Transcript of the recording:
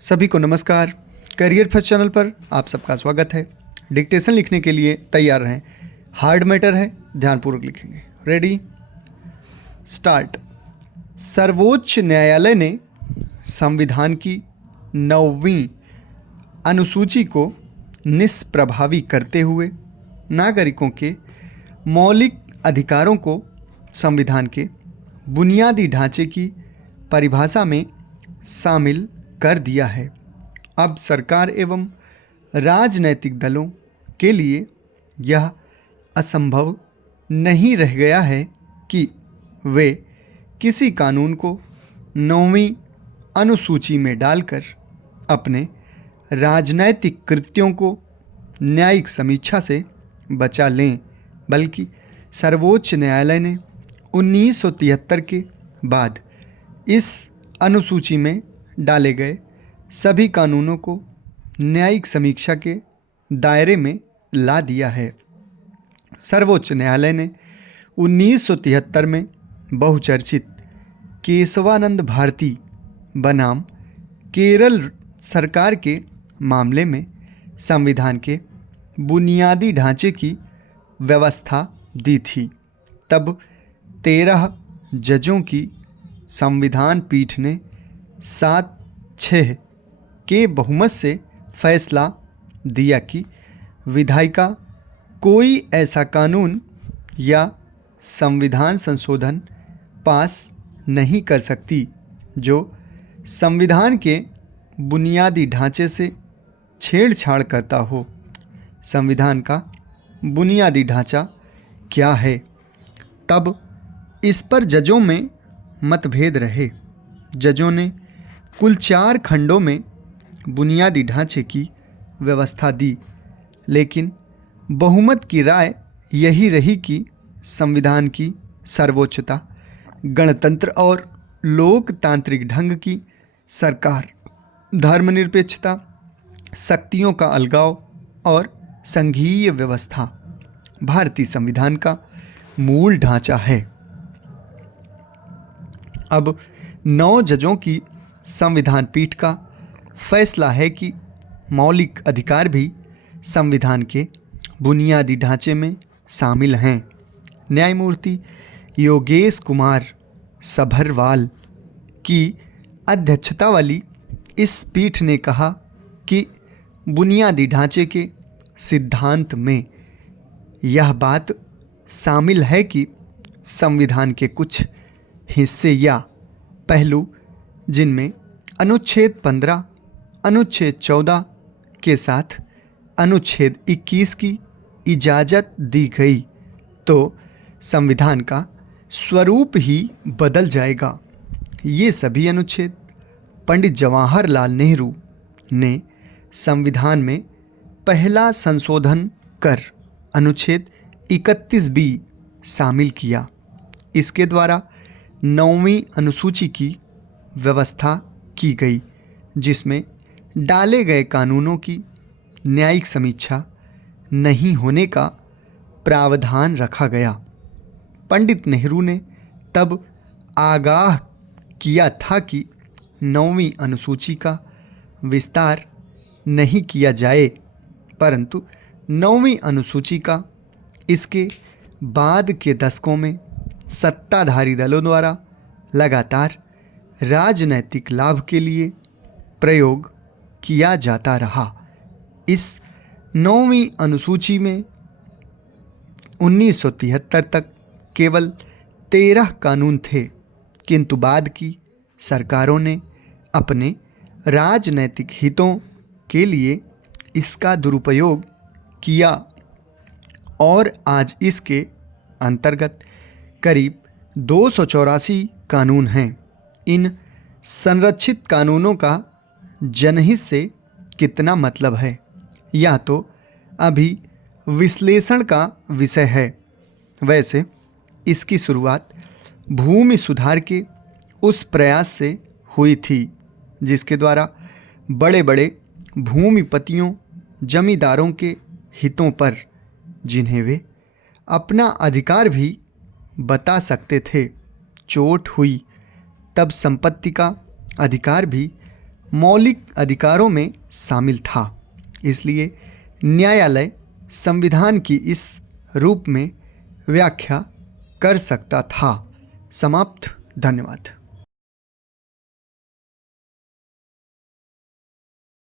सभी को नमस्कार। करियर फर्स्ट चैनल पर आप सबका स्वागत है। डिक्टेशन लिखने के लिए तैयार रहें। हार्ड मैटर है, ध्यानपूर्वक लिखेंगे। Ready start. सर्वोच्च न्यायालय ने संविधान की 9वीं अनुसूची को निष्प्रभावी करते हुए नागरिकों के मौलिक अधिकारों को संविधान के बुनियादी ढांचे की परिभाषा में शामिल कर दिया है। अब सरकार एवं राजनैतिक दलों के लिए यह असंभव नहीं रह गया है कि वे किसी कानून को 9वीं अनुसूची में डालकर अपने राजनैतिक कृत्यों को न्यायिक समीक्षा से बचा लें, बल्कि सर्वोच्च न्यायालय ने 1973 के बाद इस अनुसूची में डाले गए सभी कानूनों को न्यायिक समीक्षा के दायरे में ला दिया है। सर्वोच्च न्यायालय ने 1973 में बहुचर्चित केशवानंद भारती बनाम केरल सरकार के मामले में संविधान के बुनियादी ढांचे की व्यवस्था दी थी। तब 13 जजों की संविधान पीठ ने 7-6 के बहुमत से फैसला दिया कि विधायिका कोई ऐसा कानून या संविधान संशोधन पास नहीं कर सकती जो संविधान के बुनियादी ढांचे से छेड़छाड़ करता हो। संविधान का बुनियादी ढांचा क्या है? तब इस पर जजों में मतभेद रहे। जजों ने कुल 4 खंडों में बुनियादी ढांचे की व्यवस्था दी, लेकिन बहुमत की राय यही रही कि संविधान की सर्वोच्चता, गणतंत्र और लोकतांत्रिक ढंग की सरकार, धर्मनिरपेक्षता, शक्तियों का अलगाव और संघीय व्यवस्था भारतीय संविधान का मूल ढांचा है। अब 9 जजों की संविधान पीठ का फैसला है कि मौलिक अधिकार भी संविधान के बुनियादी ढांचे में शामिल हैं। न्यायमूर्ति योगेश कुमार सभरवाल की अध्यक्षता वाली इस पीठ ने कहा कि बुनियादी ढांचे के सिद्धांत में यह बात शामिल है कि संविधान के कुछ हिस्से या पहलू जिनमें अनुच्छेद 15, अनुच्छेद 14 के साथ अनुच्छेद 21 की इजाज़त दी गई तो संविधान का स्वरूप ही बदल जाएगा। ये सभी अनुच्छेद पंडित जवाहरलाल नेहरू ने संविधान में पहला संशोधन कर अनुच्छेद 31B शामिल किया। इसके द्वारा 9वीं अनुसूची की व्यवस्था की गई, जिसमें डाले गए कानूनों की न्यायिक समीक्षा नहीं होने का प्रावधान रखा गया। पंडित नेहरू ने तब आगाह किया था कि 9वीं अनुसूची का विस्तार नहीं किया जाए, परंतु 9वीं अनुसूची का इसके बाद के दशकों में सत्ताधारी दलों द्वारा लगातार राजनैतिक लाभ के लिए प्रयोग किया जाता रहा। इस 9वीं अनुसूची में 1973 तक केवल 13 कानून थे, किंतु बाद की सरकारों ने अपने राजनैतिक हितों के लिए इसका दुरुपयोग किया और आज इसके अंतर्गत करीब 284 कानून हैं। इन संरक्षित कानूनों का जनहित से कितना मतलब है, यह तो अभी विश्लेषण का विषय है। वैसे इसकी शुरुआत भूमि सुधार के उस प्रयास से हुई थी जिसके द्वारा बड़े बड़े भूमिपतियों, जमींदारों के हितों पर, जिन्हें वे अपना अधिकार भी बता सकते थे, चोट हुई। तब संपत्ति का अधिकार भी मौलिक अधिकारों में शामिल था। इसलिए न्यायालय संविधान की इस रूप में व्याख्या कर सकता था। समाप्त। धन्यवाद।